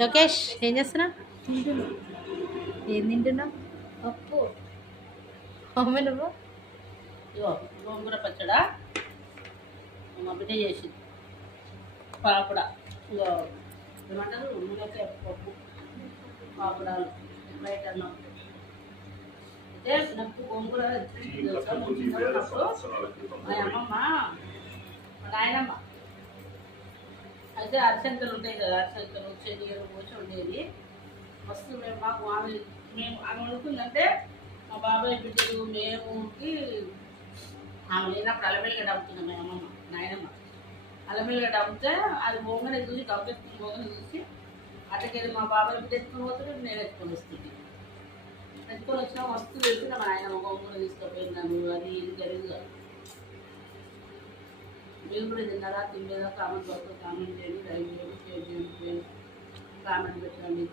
లోకేష్ ఏం చేస్తున్నా? ఏం తింటున్నావు? పప్పు. అమ్మ నువ్వు? ఇగో గోంగూర పచ్చడా మా బిడ్డ చేసింది. పాపడ ఇగో ఏమంటారు మునక్కాయ పప్పు, పాపడాలు, బయట అన్నం. అయితే నాకు గోంగూర చిన్నప్పుడు మా అమ్మమ్మ మా నాయనమ్మ అయితే అరిసెంతలు ఉంటాయి కదా, అరిసెంతలు చెనిగలు పోసి ఉండేది. మస్తు మాకు ఆమె వండుకుందంటే మా బాబాయ్ బిడ్డలు మేముకి ఆమె లేనప్పుడు అల్లమెల్లిగడ్డ అమ్ముతున్నాం మా అమ్మమ్మ నాయనమ్మ. అల్లమెల్లిగడ్డ అమ్మితే అది బొంగనే చూసి కప్పెత్తుకుని బొంగనే చూసి అట్టకెళ్ళి మా బాబాయ్ బిడ్డ ఎత్తుకుని పోతుంటే నేను ఎత్తుకొని వస్తుంది. ఎత్తుకొని వచ్చినా మస్తు వెళ్తున్నా మా నాయనమ్మ గోంగూర తీసుకుపోయినాను. అది ఇది జరుగుగా మీరు కూడా తిన్నారా? తినలేదా? కామెంట్ బాక్స్లో కామెంట్ చేయండి, లైక్ చేయండి, షేర్ చేయండి, కామెంట్ పెట్టండి.